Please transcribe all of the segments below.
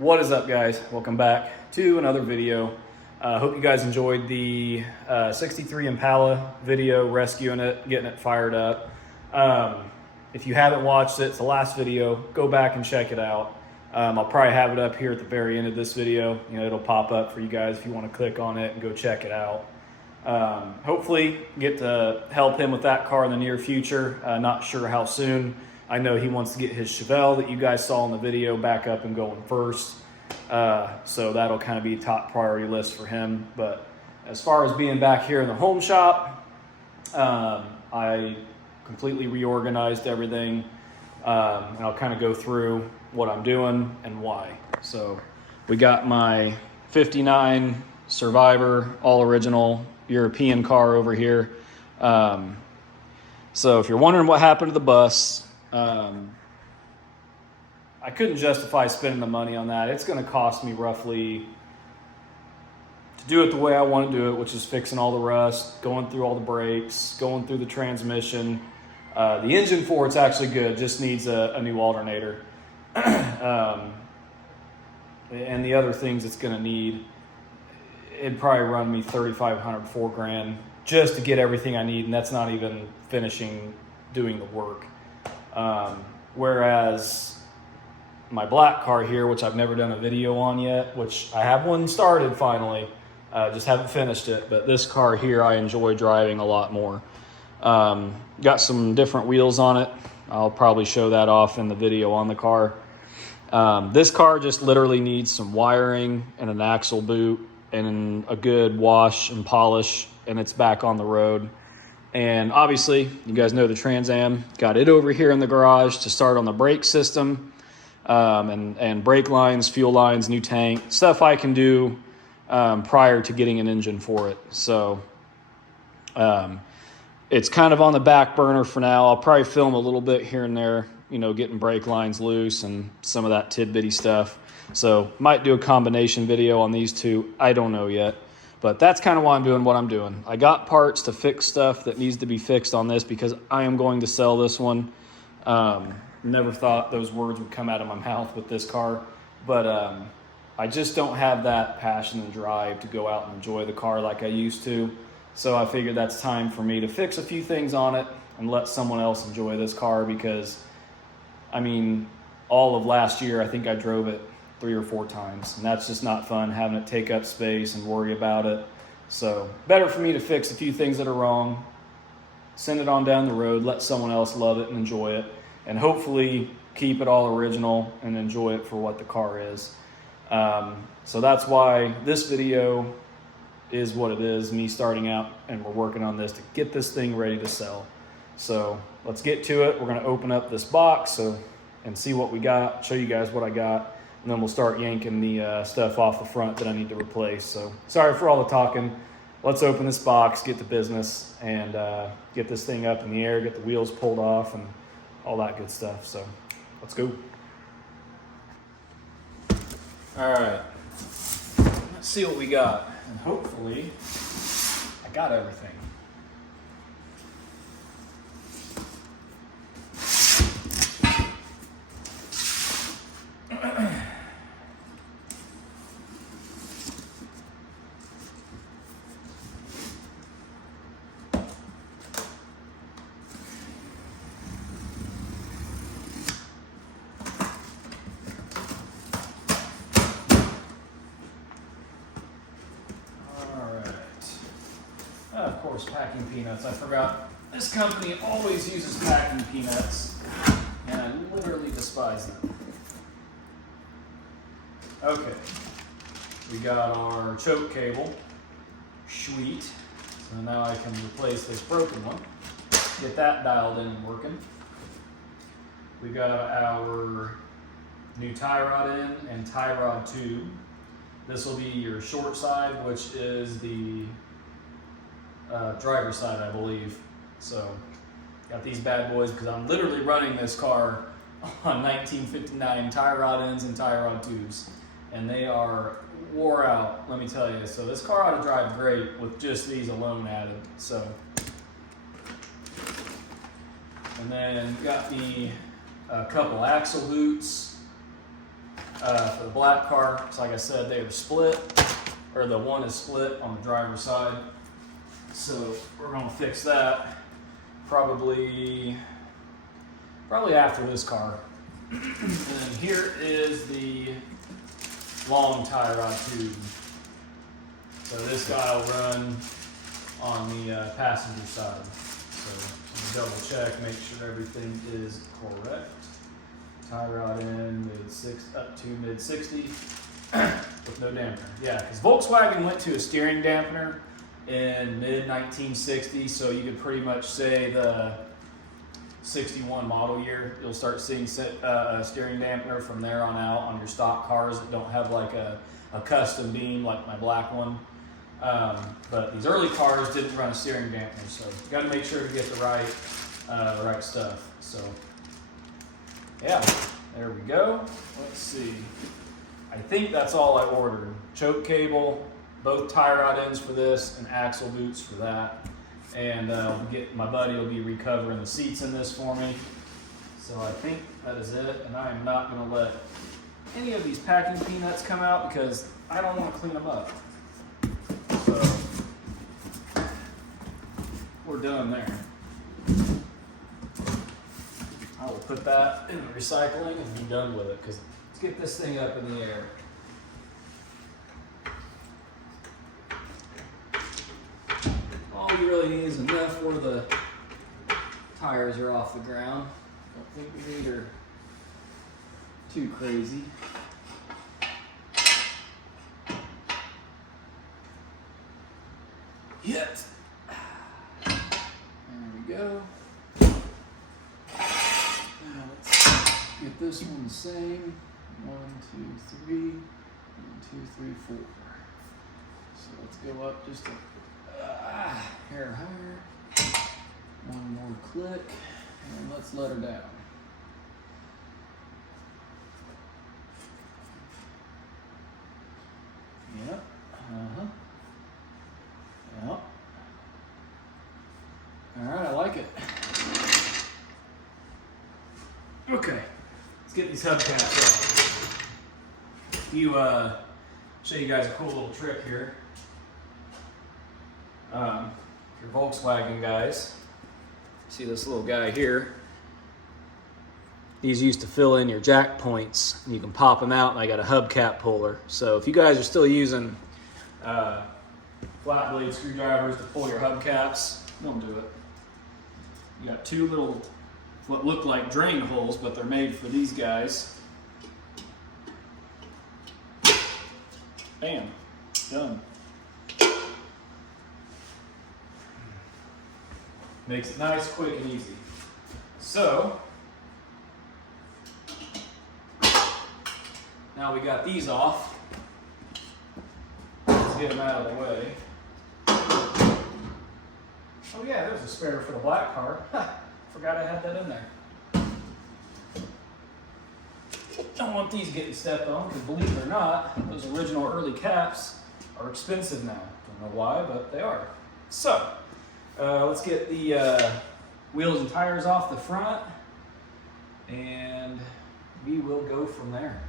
What is up, guys? Welcome back to another video. Hope you guys enjoyed the 63 Impala video, rescuing it, getting it fired up. If you haven't watched it, it's the last video. Go back and check it out. I'll probably have it up here at the very end of this video. You know, it'll pop up for you guys if you want to click on it and go check it out. Hopefully get to help him with that car in the near future. Not sure how soon. I know he wants to get his Chevelle that you guys saw in the video back up and going first. So that'll kind of be top priority list for him. But as far as being back here in the home shop, I completely reorganized everything. And I'll kind of go through what I'm doing and why. So we got my 59 Survivor, all original European car over here. So if you're wondering what happened to the bus, I couldn't justify spending the money on that. It's going to cost me roughly, to do it the way I want to do it, which is fixing all the rust, going through all the brakes, going through the transmission. The engine for it's actually good, just needs a new alternator. And the other things it's going to need, it'd probably run me $3,500, $4,000 just to get everything I need, and that's not even finishing doing the work. Whereas my black car here, which I've never done a video on yet, which I have one started finally, just haven't finished it, but this car here I enjoy driving a lot more. Got some different wheels on it. I'll probably show that off in the video on the car. This car just literally needs some wiring and an axle boot and a good wash and polish, and it's back on the road. And obviously, you guys know the Trans Am. Got it over here in the garage to start on the brake system, and brake lines, fuel lines, new tank, stuff I can do prior to getting an engine for it. So it's kind of on the back burner for now. I'll probably film a little bit here and there, you know, getting brake lines loose and some of that tidbitty stuff. So might do a combination video on these two. I don't know yet. But that's kind of why I'm doing what I'm doing. I got parts to fix stuff that needs to be fixed on this because I am going to sell this one. Never thought those words would come out of my mouth with this car. But I just don't have that passion and drive to go out and enjoy the car like I used to. So I figured that's time for me to fix a few things on it and let someone else enjoy this car because, I mean, all of last year I think I drove it 3 or 4 times, and that's just not fun, having it take up space and worry about it. So better for me to fix a few things that are wrong, send it on down the road, let someone else love it and enjoy it, and hopefully keep it all original and enjoy it for what the car is. So that's why this video is what it is, me starting out, and we're working on this to get this thing ready to sell. So let's get to it. We're going to open up this box and see what we got, show you guys what I got. And then we'll start yanking the stuff off the front that I need to replace. So sorry for all the talking. Let's open this box, get to business, and get this thing up in the air, get the wheels pulled off, and all that good stuff. So let's go. All right. Let's see what we got. And hopefully I got everything. Of course, packing peanuts. I forgot. This company always uses packing peanuts, and I literally despise them. Okay, we got our choke cable. Sweet. So now I can replace this broken one. Get that dialed in and working. We got our new tie rod in and tie rod tube. This will be your short side, which is the driver's side, I believe. So got these bad boys because I'm literally running this car on 1959 tie rod ends and tie rod tubes, and they are wore out, let me tell you. So this car ought to drive great with just these alone added. So, and then got me a couple axle boots, for the black car. So like I said, they are split, or the one is split on the driver's side. So we're gonna fix that probably after this car. And then here is the long tie rod tube. So this guy will run on the passenger side. So double check, make sure everything is correct. Tie rod in up to mid 60 with no dampener. Yeah, because Volkswagen went to a steering dampener in mid 1960, so you could pretty much say the 61 model year, you'll start seeing a steering dampener from there on out on your stock cars that don't have like a custom beam like my black one. But these early cars didn't run a steering dampener, so you got to make sure to get the right stuff. So yeah, there we go. Let's see. I think that's all I ordered. Choke cable, both tie rod ends for this, and axle boots for that. And my buddy will be recovering the seats in this for me. So I think that is it. And I am not going to let any of these packing peanuts come out because I don't want to clean them up. So we're done there. I will put that in the recycling and be done with it because let's get this thing up in the air. All you really need is enough where the tires are off the ground. Don't think we need her too crazy. Yet. There we go. Now let's get this one the same. 1, 2, 3. 1, 2, 3, 4. So let's go up just a hair higher. One more click, and let's let her down. Yep. Yep. All right, I like it. Okay, let's get these hubcaps off. Show you guys a cool little trick here. If you're Volkswagen guys, see this little guy here. These used to fill in your jack points, and you can pop them out, and I got a hubcap puller. So if you guys are still using flat blade screwdrivers to pull your hubcaps, don't do it. You got two little, what look like drain holes, but they're made for these guys. Bam, done. Makes it nice, quick, and easy. So, now we got these off. Let's get them out of the way. Oh yeah, there's a spare for the black car. Forgot I had that in there. Don't want these getting stepped on, because believe it or not, those original early caps are expensive now. Don't know why, but they are. So, let's get the wheels and tires off the front, and we will go from there.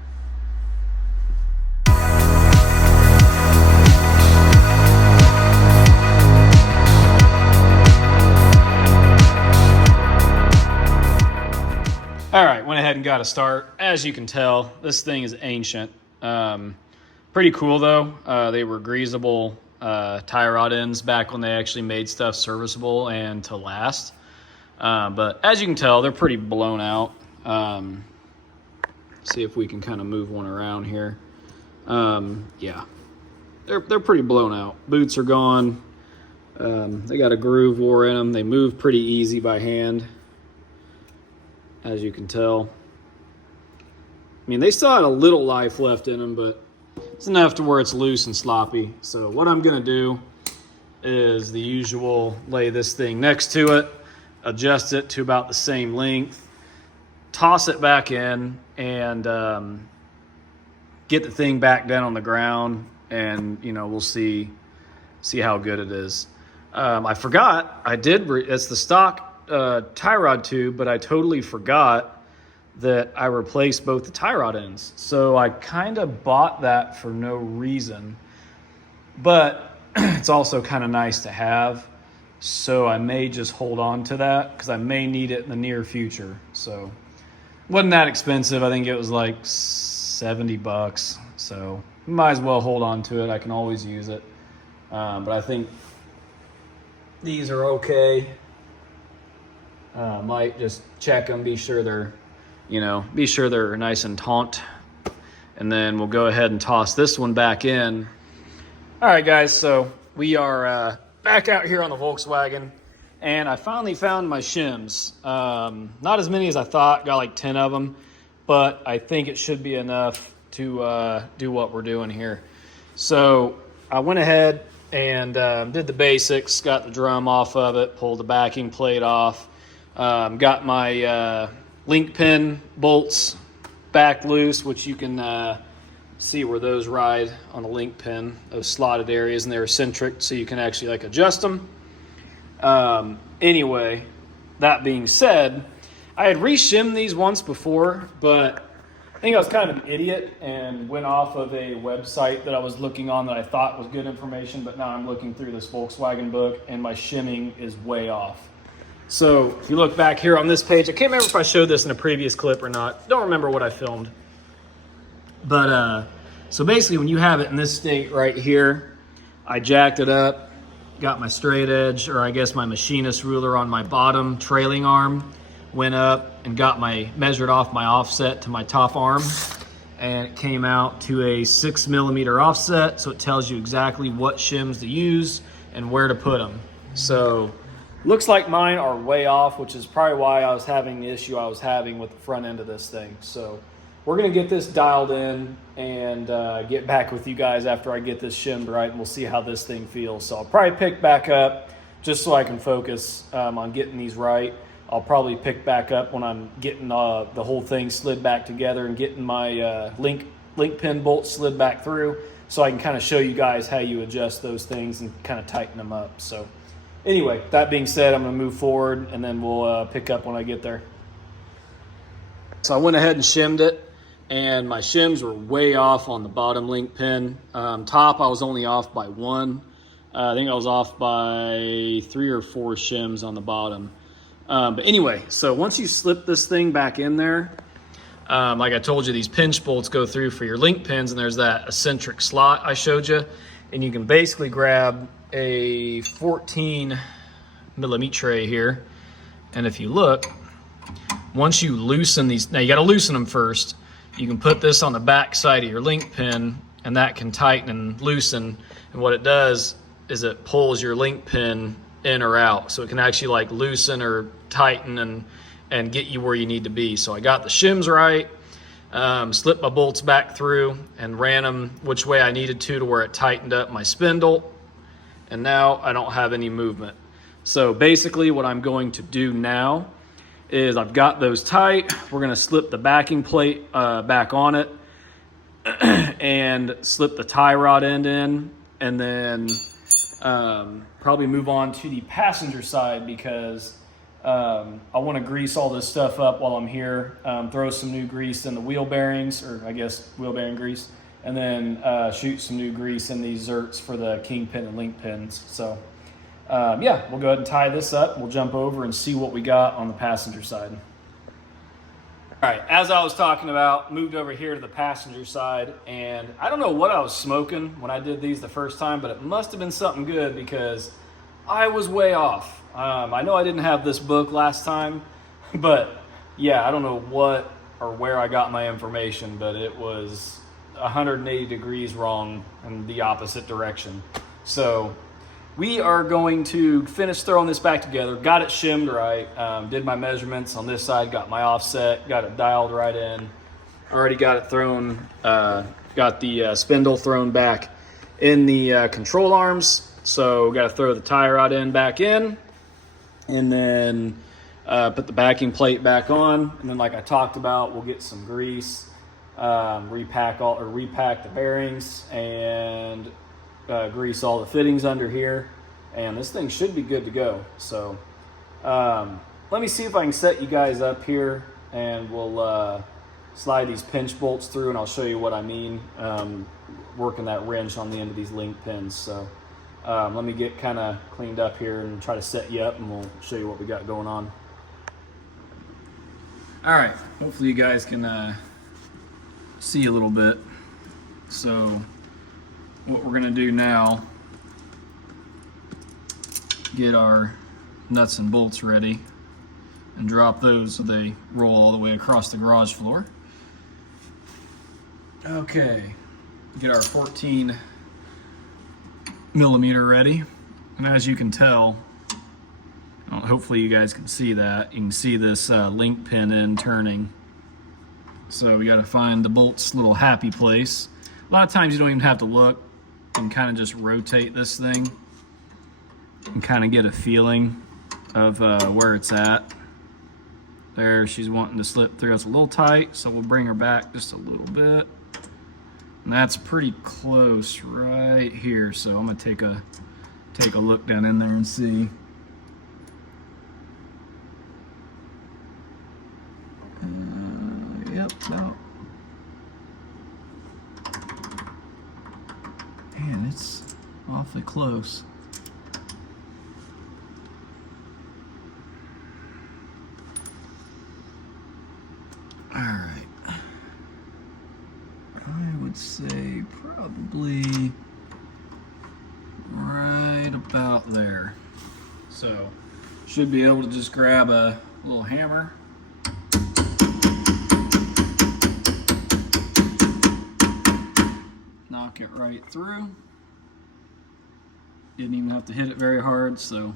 All right, went ahead and got a start. As you can tell, this thing is ancient. Pretty cool though. They were greasable tie rod ends back when they actually made stuff serviceable and to last. But as you can tell, they're pretty blown out. See if we can kind of move one around here. Yeah, they're pretty blown out. Boots are gone. They got a groove wore in them. They move pretty easy by hand, as you can tell. I mean, they still had a little life left in them, but it's enough to where it's loose and sloppy. So what I'm gonna do is the usual, lay this thing next to it, adjust it to about the same length, toss it back in, and get the thing back down on the ground, and we'll see how good it is. I forgot, it's the stock tie rod tube, but I totally forgot that I replaced both the tie rod ends. So I kind of bought that for no reason, but it's also kind of nice to have. So I may just hold on to that because I may need it in the near future. So it wasn't that expensive. I think it was like $70. So might as well hold on to it. I can always use it. But I think these are okay. Might just check them, be sure they're nice and taut. And then we'll go ahead and toss this one back in. All right, guys, so we are back out here on the Volkswagen, and I finally found my shims. Not as many as I thought, got like 10 of them, but I think it should be enough to do what we're doing here. So I went ahead and did the basics, got the drum off of it, pulled the backing plate off, got my link pin bolts back loose, which you can see where those ride on the link pin, those slotted areas, and they're eccentric, so you can actually like adjust them. Anyway, that being said, I had re-shimmed these once before, but I think I was kind of an idiot and went off of a website that I was looking on that I thought was good information, but now I'm looking through this Volkswagen book and my shimming is way off. So if you look back here on this page, I can't remember if I showed this in a previous clip or not. Don't remember what I filmed. But so basically when you have it in this state right here, I jacked it up, got my straight edge, or I guess my machinist ruler on my bottom trailing arm, went up and measured off my offset to my top arm, and it came out to a 6mm offset, so it tells you exactly what shims to use and where to put them. So looks like mine are way off, which is probably why I was having the issue I was having with the front end of this thing. So we're gonna get this dialed in and get back with you guys after I get this shimmed right, and we'll see how this thing feels. So I'll probably pick back up just so I can focus on getting these right. I'll probably pick back up when I'm getting the whole thing slid back together and getting my link pin bolts slid back through, so I can kind of show you guys how you adjust those things and kind of tighten them up. So anyway, that being said, I'm gonna move forward and then we'll pick up when I get there. So I went ahead and shimmed it, and my shims were way off on the bottom link pin. Top, I was only off by one. I think I was off by 3 or 4 shims on the bottom. But anyway, so once you slip this thing back in there, like I told you, these pinch bolts go through for your link pins, and there's that eccentric slot I showed you, and you can basically grab a 14mm tray here, and if you look, once you loosen these, now you got to loosen them first. You can put this on the back side of your link pin, and that can tighten and loosen, and what it does is it pulls your link pin in or out, so it can actually like loosen or tighten and get you where you need to be. So I got the shims right, slipped my bolts back through and ran them which way I needed to where it tightened up my spindle, and now I don't have any movement. So basically what I'm going to do now is I've got those tight. We're gonna slip the backing plate back on it and slip the tie rod end in, and then probably move on to the passenger side because I want to grease all this stuff up while I'm here. Throw some new grease in the wheel bearings, or I guess wheel bearing grease, and then shoot some new grease in these zerts for the kingpin and link pins. So yeah, we'll go ahead and tie this up. We'll jump over and see what we got on the passenger side. All right, as I was talking about, moved over here to the passenger side, and I don't know what I was smoking when I did these the first time, but it must have been something good because I was way off. I know I didn't have this book last time, but yeah, I don't know what or where I got my information, but it was 180 degrees wrong in the opposite direction. So we are going to finish throwing this back together. Got it shimmed right, did my measurements on this side, got my offset, got it dialed right in. Already got it thrown, got the spindle thrown back in the control arms. So got to throw the tie rod in back in, and then put the backing plate back on. And then like I talked about, we'll get some grease, repack the bearings, and grease all the fittings under here, and this thing should be good to go. So let me see if I can set you guys up here and we'll slide these pinch bolts through, and I'll show you what I mean working that wrench on the end of these link pins. So let me get kind of cleaned up here and try to set you up, and we'll show you what we got going on. All right, hopefully you guys can see a little bit. So what we're gonna do now, get our nuts and bolts ready and drop those so they roll all the way across the garage floor. Okay, get our 14 millimeter ready, and as you can tell, hopefully you guys can see that. You can see this link pin end turning. So we got to find the bolt's little happy place. A lot of times you don't even have to look. You can kind of just rotate this thing and kind of get a feeling of where it's at. There, she's wanting to slip through. It's a little tight, so we'll bring her back just a little bit. And that's pretty close right here. So I'm gonna take a look down in there and see. Yep, about. Man, it's awfully close. All right. I would say probably right about there. So, should be able to just grab a little hammer. Knock it right through. Didn't even have to hit it very hard, so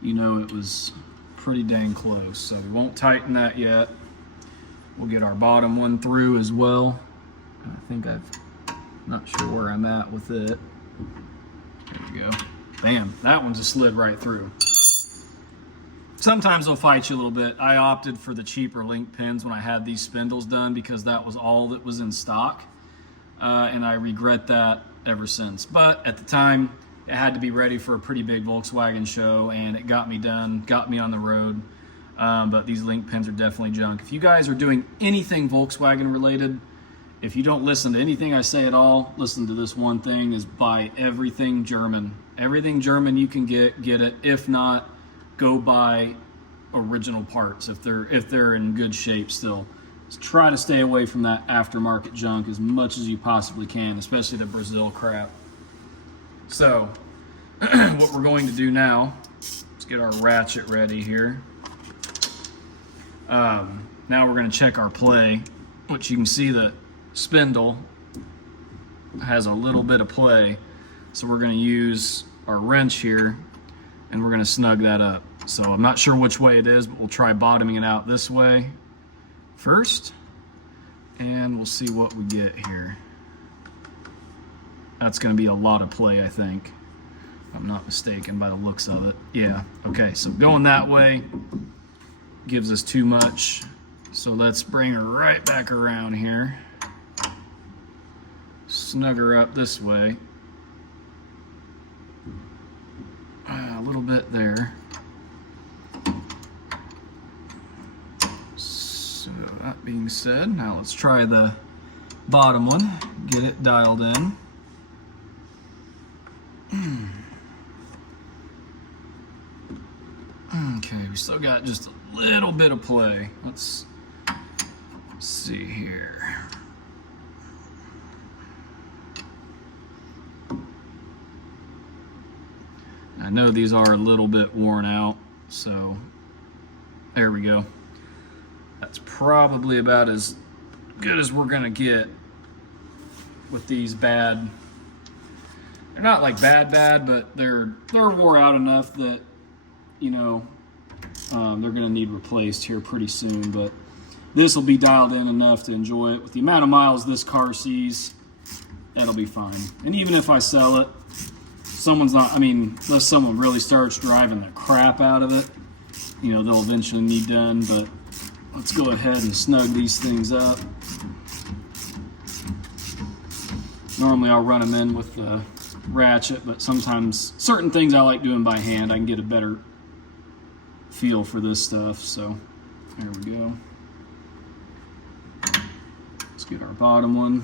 you know it was pretty dang close. So we won't tighten that yet. We'll get our bottom one through as well. I think not sure where I'm at with it. There we go. Bam, that one just slid right through. Sometimes they'll fight you a little bit. I opted for the cheaper link pins when I had these spindles done because that was all that was in stock. And I regret that ever since. But at the time, it had to be ready for a pretty big Volkswagen show, and it got me done, got me on the road. But these link pins are definitely junk. If you guys are doing anything Volkswagen related, if you don't listen to anything I say at all, listen to this one thing, is buy everything German. Everything German you can get it. If not, go buy original parts if they're in good shape still. Just try to stay away from that aftermarket junk as much as you possibly can, especially the Brazil crap. So, what we're going to do now, let's get our ratchet ready here. Now we're going to check our play, which you can see the spindle has a little bit of play. So we're going to use our wrench here and we're going to snug that up. So I'm not sure which way it is, but we'll try bottoming it out this way first, and we'll see what we get here. That's going to be a lot of play, I think. If I'm not mistaken by the looks of it. Yeah, okay, so going that way gives us too much. So let's bring her right back around here. Snug her up this way. A little bit there. So that being said, now let's try the bottom one, get it dialed in. Okay, we still got just a little bit of play. Let's see here. I know these are a little bit worn out, so there we go. That's probably about as good as we're gonna get with these bad. They're not like bad, but they're wore out enough that, you know, they're gonna need replaced here pretty soon. But this will be dialed in enough to enjoy it. With the amount of miles this car sees, that'll be fine. And even if I sell it, unless someone really starts driving the crap out of it, you know, they'll eventually need done. But let's go ahead and snug these things up. Normally I'll run them in with the ratchet, but sometimes certain things I like doing by hand. I can get a better feel for this stuff. So there we go. get our bottom one.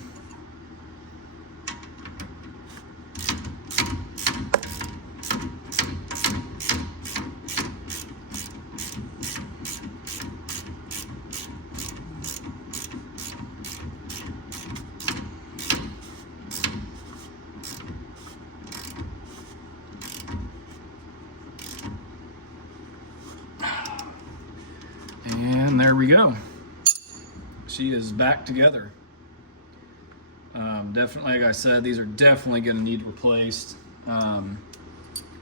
And there we go. She is back together. Definitely, like I said, these are definitely going to need replaced.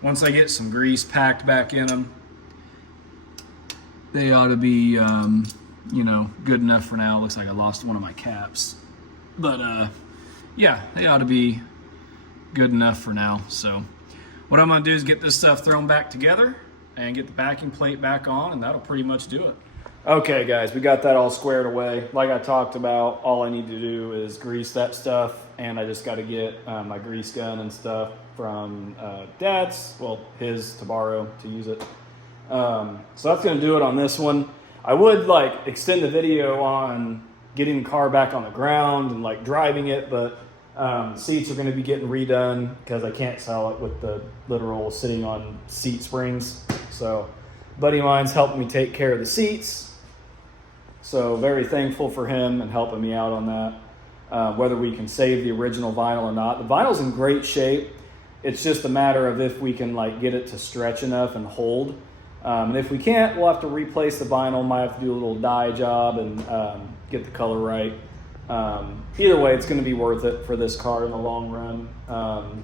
Once I get some grease packed back in them, they ought to be, you know, good enough for now. Looks like I lost one of my caps. But, yeah, they ought to be good enough for now. So what I'm going to do is get this stuff thrown back together and get the backing plate back on, and that'll pretty much do it. Okay, guys, we got that all squared away. Like I talked about, all I need to do is grease that stuff, and I just got to get my grease gun and stuff from Dad's, well, his to borrow to use it. So that's going to do it on this one. I would like extend the video on getting the car back on the ground and like driving it, but the seats are going to be getting redone because I can't sell it with the literal sitting on seat springs. So buddy of mine's helping me take care of the seats. So very thankful for him and helping me out on that. Whether we can save the original vinyl or not. The vinyl's in great shape. It's just a matter of if we can like get it to stretch enough and hold. And if we can't, we'll have to replace the vinyl. Might have to do a little dye job and get the color right. Either way, it's going to be worth it for this car in the long run.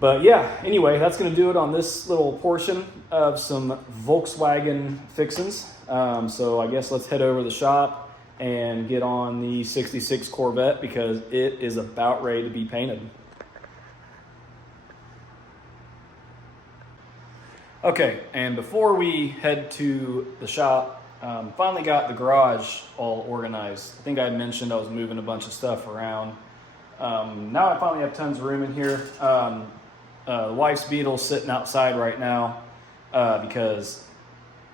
But yeah, anyway, that's going to do it on this little portion of some Volkswagen fixins. So I guess let's head over to the shop and get on the 66 Corvette because it is about ready to be painted. Okay, and before we head to the shop, finally got the garage all organized. I think I mentioned I was moving a bunch of stuff around. Now I finally have tons of room in here. The wife's Beetle sitting outside right now because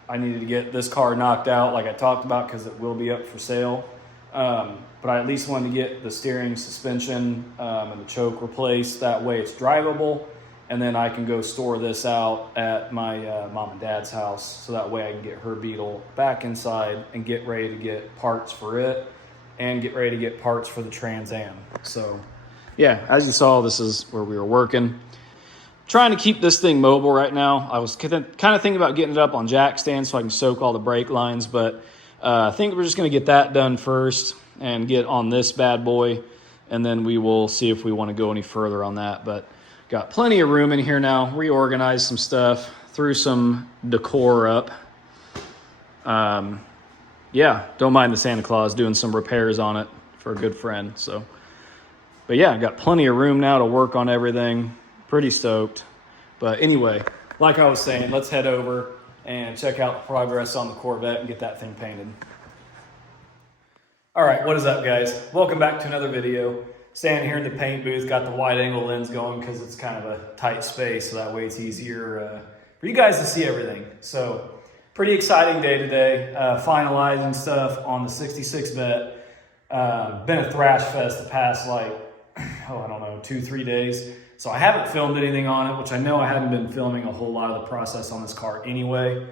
I needed to get this car knocked out like I talked about because it will be up for sale. But I at least wanted to get the steering, suspension, and the choke replaced. That way it's drivable. And then I can go store this out at my mom and dad's house. So that way I can get her Beetle back inside and get ready to get parts for it and get ready to get parts for the Trans Am. So yeah, as you saw, this is where we were working. Trying to keep this thing mobile right now. I was kind of thinking about getting it up on jack stands so I can soak all the brake lines, but I think we're just going to get that done first and get on this bad boy, and then we will see if we want to go any further on that. But got plenty of room in here now. Reorganized some stuff, threw some decor up. Yeah, don't mind the Santa Claus, doing some repairs on it for a good friend. So, but yeah, got plenty of room now to work on everything. Pretty stoked. But anyway, like I was saying, let's head over and check out the progress on the Corvette and get that thing painted. All right, what is up, guys? Welcome back to another video. Standing here in the paint booth, got the wide angle lens going because it's kind of a tight space, so that way it's easier for you guys to see everything. So pretty exciting day today, finalizing stuff on the 66 Vet. Been a thrash fest the past like, I don't know, 2-3 days. So I haven't filmed anything on it, which I know I haven't been filming a whole lot of the process on this car anyway.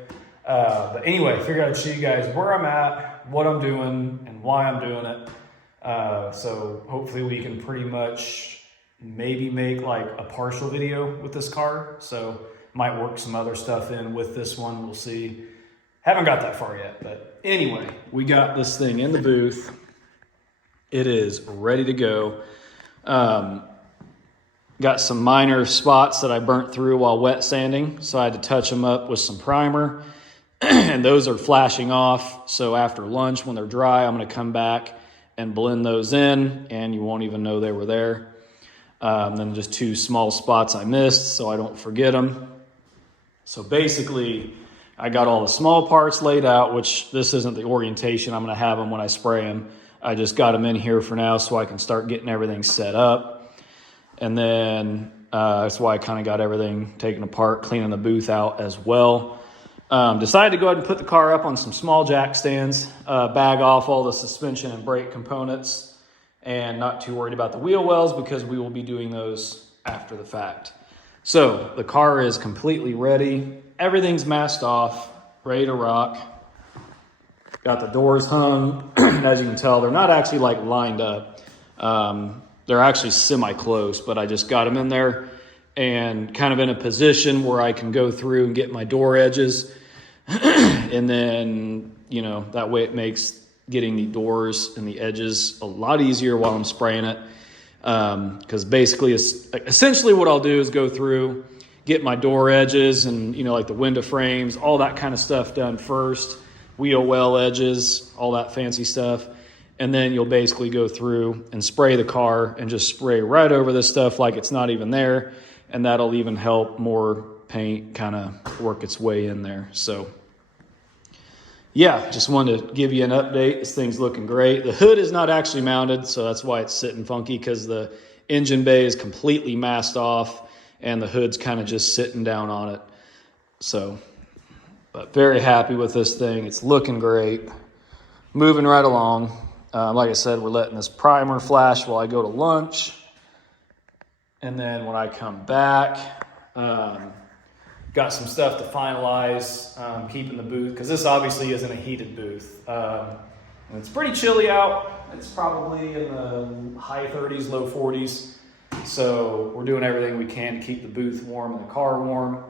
But anyway, figured I'd show you guys where I'm at, what I'm doing, and why I'm doing it. So hopefully we can pretty much maybe make like a partial video with this car. So might work some other stuff in with this one. We'll see. Haven't got that far yet, but anyway, we got this thing in the booth. It is ready to go. Got some minor spots that I burnt through while wet sanding, so I had to touch them up with some primer. And those are flashing off, so after lunch when they're dry, I'm going to come back and blend those in, and you won't even know they were there. Then just 2 small spots I missed, so I don't forget them. So basically, I got all the small parts laid out, which this isn't the orientation I'm going to have them when I spray them. I just got them in here for now so I can start getting everything set up. And then that's why I kind of got everything taken apart, cleaning the booth out as well. Decided to go ahead and put the car up on some small jack stands, bag off all the suspension and brake components, and not too worried about the wheel wells because we will be doing those after the fact. So the car is completely ready. Everything's masked off, ready to rock. Got the doors hung. As you can tell, they're not actually like lined up. They're actually semi-close, but I just got them in there and kind of in a position where I can go through and get my door edges. And then, you know, that way it makes getting the doors and the edges a lot easier while I'm spraying it. Because basically, essentially what I'll do is go through, get my door edges and, you know, like the window frames, all that kind of stuff done first, wheel well edges, all that fancy stuff. And then you'll basically go through and spray the car and just spray right over this stuff like it's not even there. And that'll even help more paint kind of work its way in there. So yeah, just wanted to give you an update. This thing's looking great. The hood is not actually mounted, so that's why it's sitting funky, because the engine bay is completely masked off and the hood's kind of just sitting down on it. So, but very happy with this thing. It's looking great. Moving right along. Like I said, we're letting this primer flash while I go to lunch. And then when I come back, got some stuff to finalize, keeping the booth, because this obviously isn't a heated booth. And it's pretty chilly out. It's probably in the high 30s, low 40s. So we're doing everything we can to keep the booth warm and the car warm.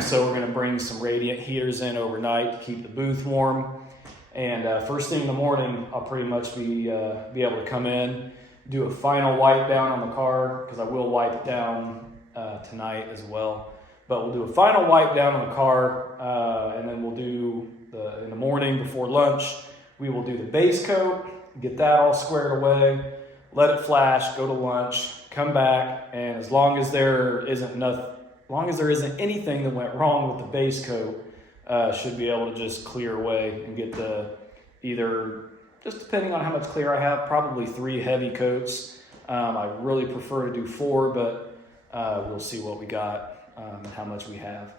So we're going to bring some radiant heaters in overnight to keep the booth warm. And first thing in the morning, I'll pretty much be able to come in, do a final wipe down on the car, because I will wipe it down tonight as well. But we'll do a final wipe down on the car, and then we'll do in the morning before lunch, we will do the base coat, get that all squared away, let it flash, go to lunch, come back, and as long as there isn't anything that went wrong with the base coat, should be able to just clear away and get either, just depending on how much clear I have, probably 3 heavy coats. I really prefer to do 4, but we'll see what we got. How much we have.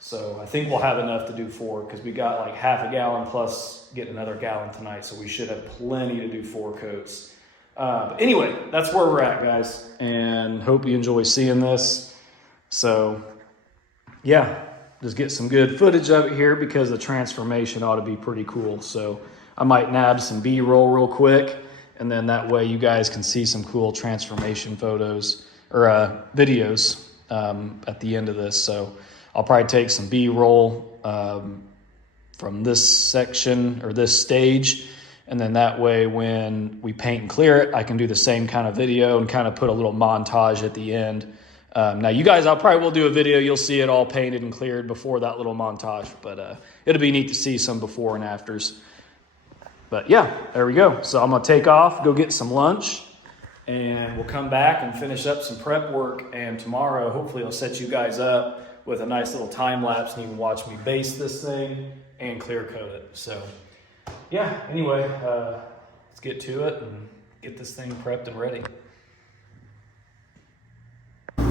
So I think we'll have enough to do 4, because we got like half a gallon plus get another gallon tonight. So we should have plenty to do 4 coats. But anyway, that's where we're at, guys. And hope you enjoy seeing this. So yeah, just get some good footage of it here, because the transformation ought to be pretty cool. So I might nab some B-roll real quick. And then that way you guys can see some cool transformation photos or videos at the end of this. So I'll probably take some B-roll from this section or this stage, and then that way when we paint and clear it, I can do the same kind of video and kind of put a little montage at the end. Now you guys, I'll probably will do a video, you'll see it all painted and cleared before that little montage, but it'll be neat to see some before and afters. But yeah, there we go. So I'm gonna take off, go get some lunch, and we'll come back and finish up some prep work. And tomorrow, hopefully I'll set you guys up with a nice little time lapse and you can watch me base this thing and clear coat it. So yeah, anyway, let's get to it and get this thing prepped and ready. All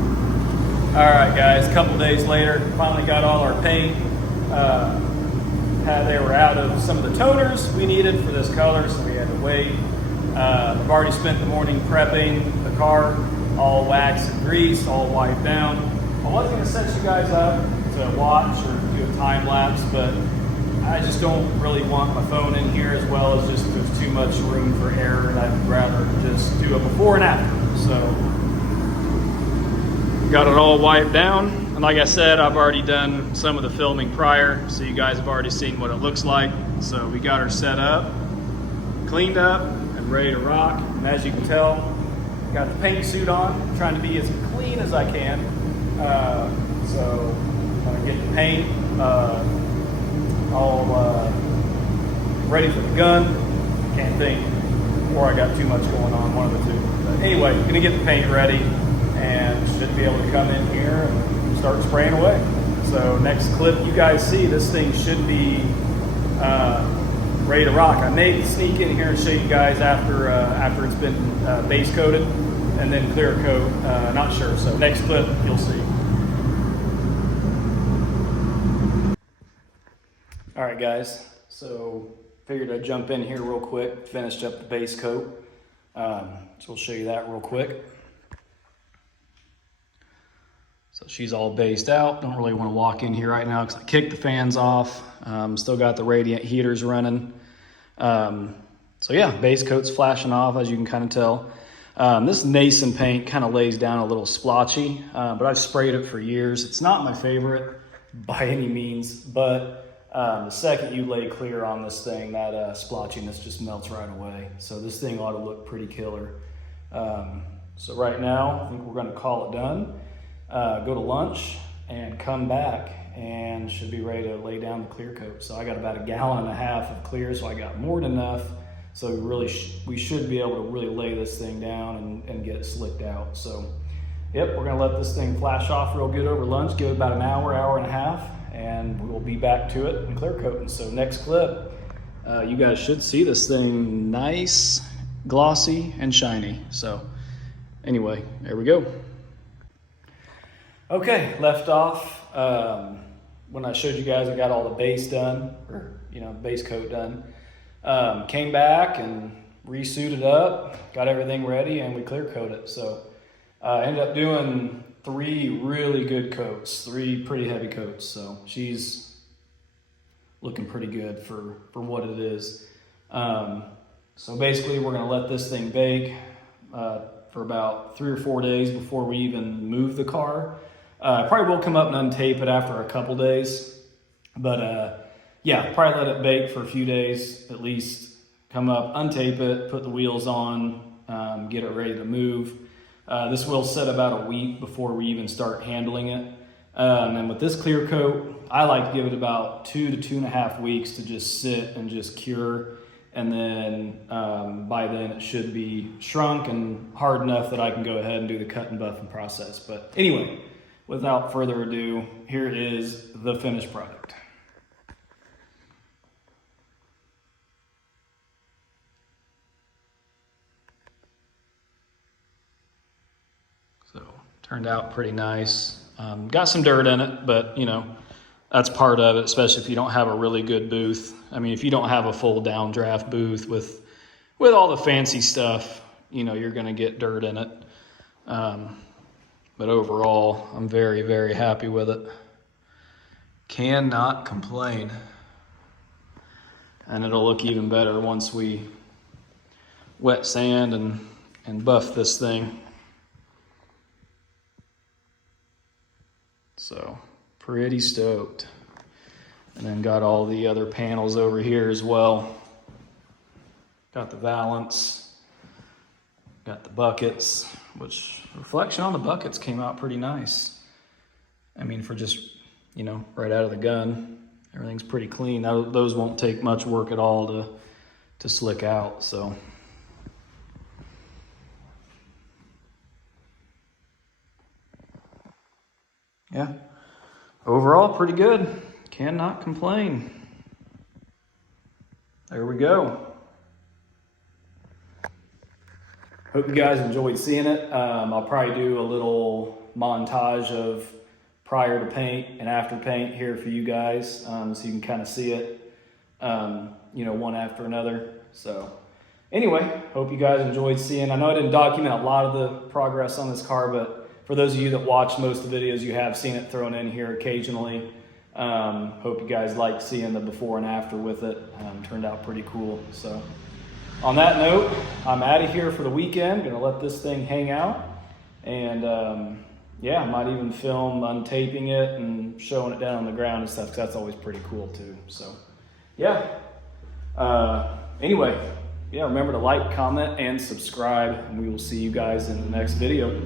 right, guys, a couple days later, finally got all our paint. They were out of some of the toners we needed for this color, so we had to wait. I've already spent the morning prepping the car, all wax and grease, all wiped down. I was going to set you guys up to watch or do a time lapse, but I just don't really want my phone in here, as well as just there's too much room for error, and I'd rather just do a before and after. So got it all wiped down, and like I said, I've already done some of the filming prior, so you guys have already seen what it looks like. So we got her set up, cleaned up, and ready to rock. And as you can tell, got the paint suit on. I'm trying to be as clean as I can. So I'm gonna get the paint all ready for the gun. Can't think, or I got too much going on, one of the two. But anyway, gonna get the paint ready and should be able to come in here and start spraying away. So next clip you guys see, this thing should be ready to rock. I may sneak in here and show you guys after it's been base coated and then clear coat. Not sure. So next clip you'll see. Alright guys, so figured I'd jump in here real quick, finished up the base coat. So we'll show you that real quick. So she's all based out. Don't really want to walk in here right now because I kicked the fans off. Still got the radiant heaters running. So yeah, base coat's flashing off, as you can kind of tell. This Nason paint kind of lays down a little splotchy, but I've sprayed it for years. It's not my favorite by any means, but the second you lay clear on this thing, that splotchiness just melts right away. So this thing ought to look pretty killer. So right now, I think we're going to call it done. Go to lunch and come back and should be ready to lay down the clear coat. So I got about 1.5 gallons of clear, so I got more than enough. So we should be able to really lay this thing down and get it slicked out. So yep, we're gonna let this thing flash off real good over lunch, give it about an hour, hour and a half, and we'll be back to it and clear coating. So next clip, you guys should see this thing nice, glossy, and shiny. So anyway, there we go. Okay, left off. When I showed you guys I got all the base done, or base coat done. Came back and resuited up, got everything ready, and we clear coated it. So I ended up doing 3 really good coats, 3 pretty heavy coats. So she's looking pretty good for what it is. So basically we're gonna let this thing bake for about 3 or 4 days before we even move the car. Probably will come up and untape it after a couple days, but yeah, probably let it bake for a few days at least, come up, untape it, put the wheels on, get it ready to move. This will set about a week before we even start handling it. And with this clear coat, I like to give it about 2 to 2.5 weeks to just sit and just cure. And then by then it should be shrunk and hard enough that I can go ahead and do the cut and buffing process. But anyway, without further ado, here is the finished product. So turned out pretty nice. Got some dirt in it, but that's part of it, especially if you don't have a really good booth. I mean, if you don't have a full downdraft booth with all the fancy stuff, you're gonna get dirt in it. But overall, I'm very, very happy with it. Cannot complain. And it'll look even better once we wet sand and buff this thing. So, pretty stoked. And then got all the other panels over here as well. Got the valance, got the buckets, which reflection on the buckets came out pretty nice. I mean, for just, right out of the gun, everything's pretty clean. Those won't take much work at all to slick out, so. Yeah, overall pretty good. Cannot complain. There we go. Hope you guys enjoyed seeing it. I'll probably do a little montage of prior to paint and after paint here for you guys, so you can kind of see it, one after another. So anyway, hope you guys enjoyed seeing. I know I didn't document a lot of the progress on this car, but for those of you that watch most of the videos, you have seen it thrown in here occasionally. Hope you guys like seeing the before and after with it. Turned out pretty cool. So on that note, I'm out of here for the weekend. Gonna let this thing hang out. And yeah, I might even film untaping it and showing it down on the ground and stuff, because that's always pretty cool too. So yeah. Anyway, yeah, remember to like, comment, and subscribe, and we will see you guys in the next video.